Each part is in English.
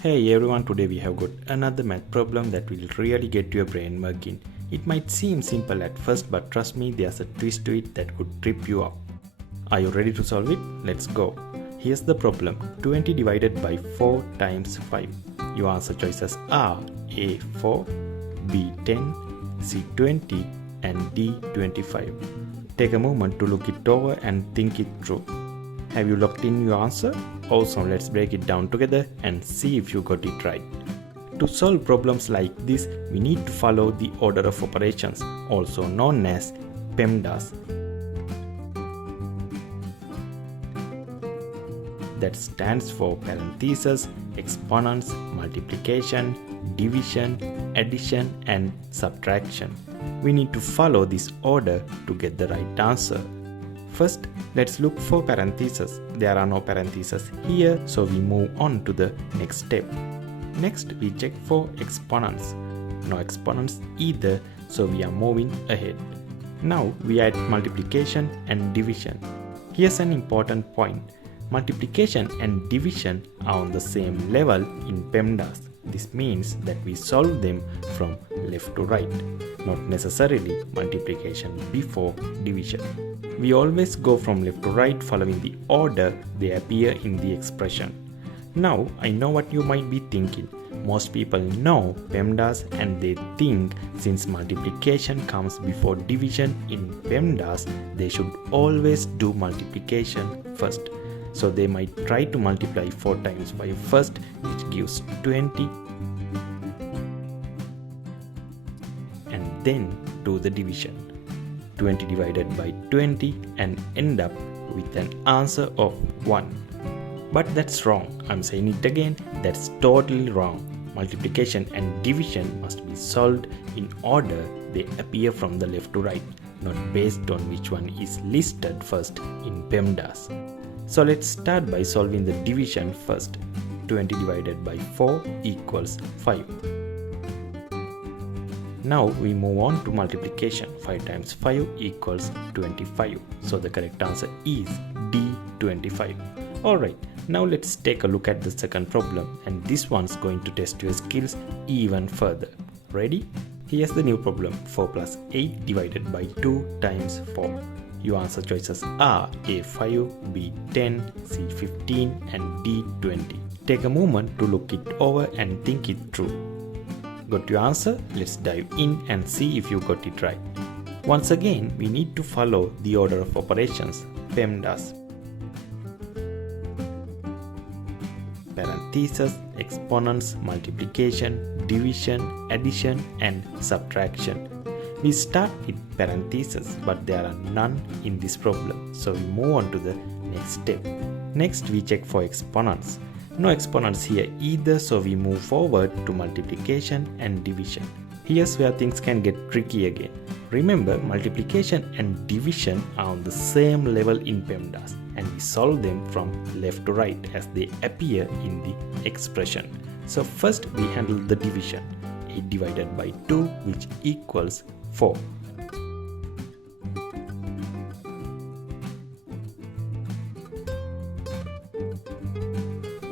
Hey everyone, today we have got another math problem that will really get your brain working. It might seem simple at first, but trust me, there's a twist to it that could trip you up. Are you ready to solve it? Let's go. Here's the problem. 20 divided by 4 times 5. Your answer choices are A 4, B 10, C 20 and D 25. Take a moment to look it over and think it through. Have you locked in your answer? Awesome, let's break it down together and see if you got it right. To solve problems like this, we need to follow the order of operations, also known as PEMDAS. That stands for parentheses, exponents, multiplication, division, addition and subtraction. We need to follow this order to get the right answer. First, let's look for parentheses. There are no parentheses here, so we move on to the next step. Next, we check for exponents. No exponents either, so we are moving ahead. Now, we add multiplication and division. Here's an important point. Multiplication and division are on the same level in PEMDAS. This means that we solve them from left to right, not necessarily multiplication before division. We always go from left to right following the order they appear in the expression. Now, I know what you might be thinking. Most people know PEMDAS and they think since multiplication comes before division in PEMDAS, they should always do multiplication first. So they might try to multiply 4 times by first, which gives 20, and then do the division. 20 divided by 20 and end up with an answer of 1. But that's wrong. I'm saying it again, that's totally wrong. Multiplication and division must be solved in order they appear from the left to right, not based on which one is listed first in PEMDAS. So let's start by solving the division first. 20 divided by 4 equals 5. Now we move on to multiplication. 5 times 5 equals 25. So the correct answer is D 25. Alright, now let's take a look at the second problem, and this one's going to test your skills even further. Ready? Here's the new problem. 4 plus 8 divided by 2 times 4. Your answer choices are A 5, B 10, C 15 and D 20. Take a moment to look it over and think it through. Got your answer? Let's dive in and see if you got it right. Once again, we need to follow the order of operations, PEMDAS. Parentheses, exponents, multiplication, division, addition and subtraction. We start with parentheses, but there are none in this problem, so we move on to the next step. Next, we check for exponents. No exponents here either, so we move forward to multiplication and division. Here's where things can get tricky again. Remember, multiplication and division are on the same level in PEMDAS, and we solve them from left to right as they appear in the expression. So first, we handle the division. 8 divided by 2, which equals 4.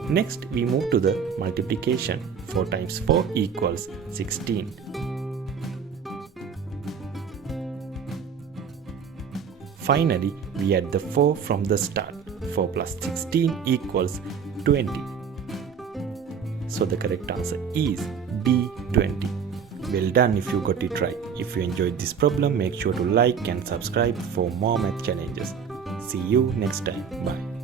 Next, we move to the multiplication. 4 times 4 equals 16. Finally, we add the 4 from the start. 4 plus 16 equals 20. So the correct answer is D 20. Well done if you got it right. If you enjoyed this problem, make sure to like and subscribe for more math challenges. See you next time. Bye.